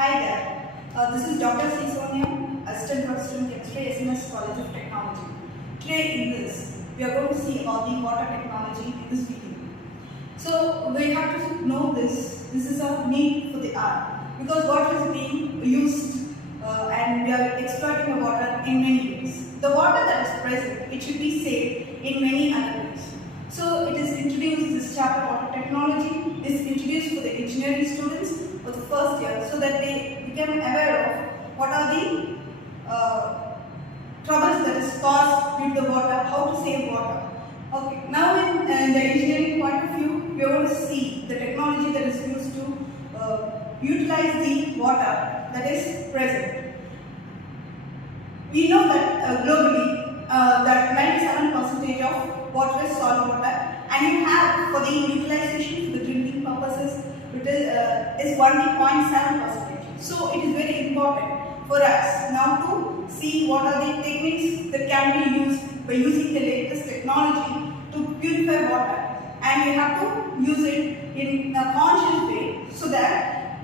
Hi there, this is Dr. C. Sonia, Assistant Professor in Chemistry, SMS College of Technology. Today in this, we are going to see about the water technology in this video. So we have to know this is a need for the hour because water is being used and we are exploiting the water in many ways. The water that is present, it should be saved in many other ways. So it is introduced, this chapter water technology is introduced for the engineering students for the first year so that they become aware of what are the troubles that is caused due to the water, how to save water. Okay, now in the engineering point of view, we are going to see the technology that is used to utilize the water that is present. We know that globally that 97% of water is salt water, and you have for the utilization for the drinking purposes is only 0.7%. So it is very important for us now to see what are the techniques that can be used by using the latest technology to purify water, and we have to use it in a conscious way so that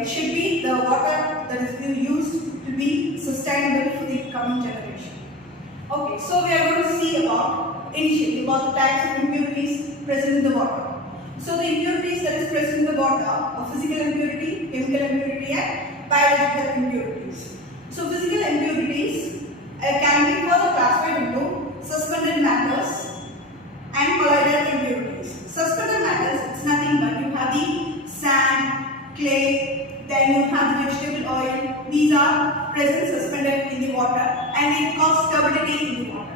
it should be the water that is being used to be sustainable for the coming generation. Okay, so we are going to see initially about the types of impurities present in the water. So the impurities that is present in the water are physical impurity, chemical impurity, and biological impurities. So physical impurities can be further classified into suspended matters and colloidal impurities. Suspended matters, it's nothing but you have the sand, clay, then you have the vegetable oil. These are present suspended in the water and they cause turbidity in the water.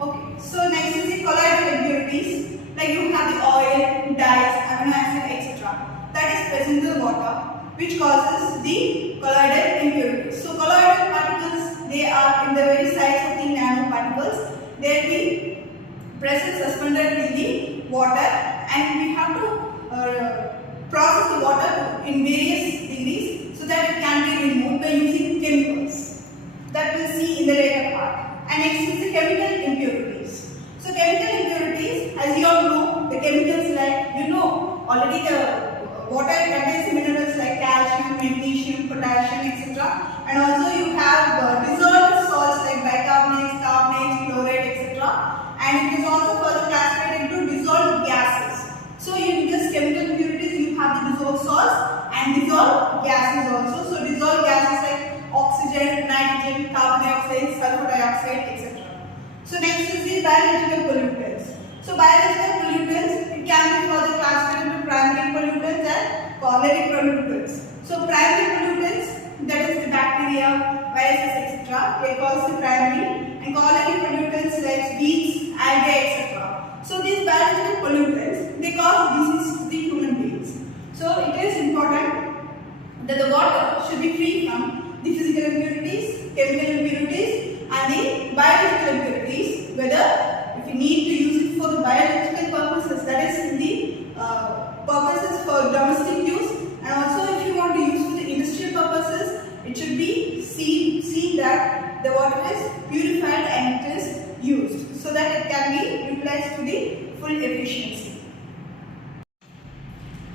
Okay, so next is the colloidal impurities, like you have the oil, dyes, amino acid, etc. That is present in the water, which causes the colloidal impurities. So colloidal particles, they are in the very size of the nanoparticles. They will be present suspended in the water, and we have to process the water in various degrees so that it can be removed by using chemicals. That we will see in the later part. And next is the chemical impurities. So chemical impurities, as you all know, the chemicals like, already the water contains minerals like calcium, magnesium, potassium, etc. And also you have dissolved salts like bicarbonates, carbonates, chloride, etc. And it is also further classified into dissolved gases. So in this chemical impurities, you have the dissolved salts and dissolved gases also. So dissolved gases like oxygen, nitrogen, carbon dioxide, sulfur dioxide, etc. So next is the biological pollutants. So biological pollutants, it can be further classified into primary pollutants and corollary pollutants. So primary pollutants, that is the bacteria, viruses, etc. They cause the primary, and corollary pollutants like weeds, algae, etc. So these biological pollutants, they cause disease to the human beings. So it is important that the water should be free from the physical impurities, chemical impurities, and the biological impurities. Whether if you need to use it for the biological purposes, that is in the purposes for domestic use, and also if you want to use for the industrial purposes, it should be seen that the water is purified and it is used so that it can be utilized to the full efficiency.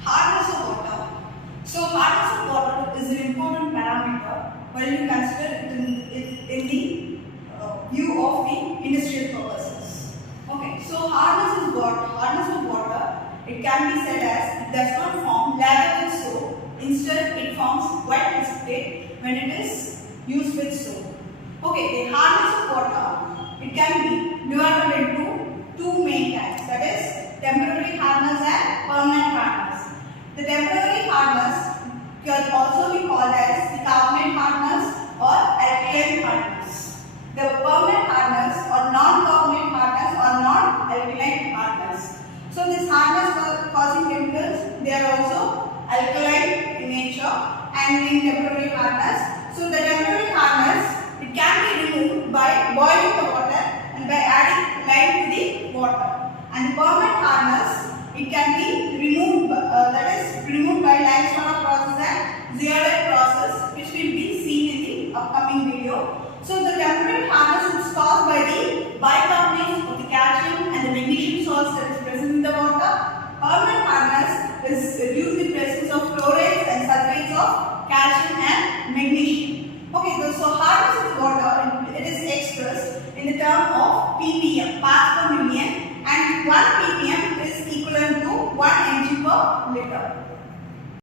Hardness of water. So hardness of water is an important parameter when you consider it in the view of the industrial purposes. Okay, so hardness is what? Hardness of water, it can be said as it does not form lather with soap. Instead, it forms wet precipitate when it is used with soap. Okay, the hardness of water, it can be divided into two main types, that is temporary hardness and permanent hardness. The temporary hardness can also be called as the carbonate hardness or alkaline hardness. The permanent hardness or non-carbonate hardness or non-alkaline hardness. So this hardness causing chemicals, they are also alkaline in nature and in temporary hardness. So the temporary hardness, it can be removed by boiling the water and by adding lime to the water. And the permanent hardness, it can be removed, removed by limestone process and zeolite process, which will be seen in the upcoming video. So the temporary hardness is caused by the bicarbonates of the calcium and the magnesium salts that is present in the water. Permanent hardness is due to the presence of fluorides and sulfates of calcium and magnesium. Okay, so hardness of the water, it is expressed in the term of ppm, parts per million, and 1 ppm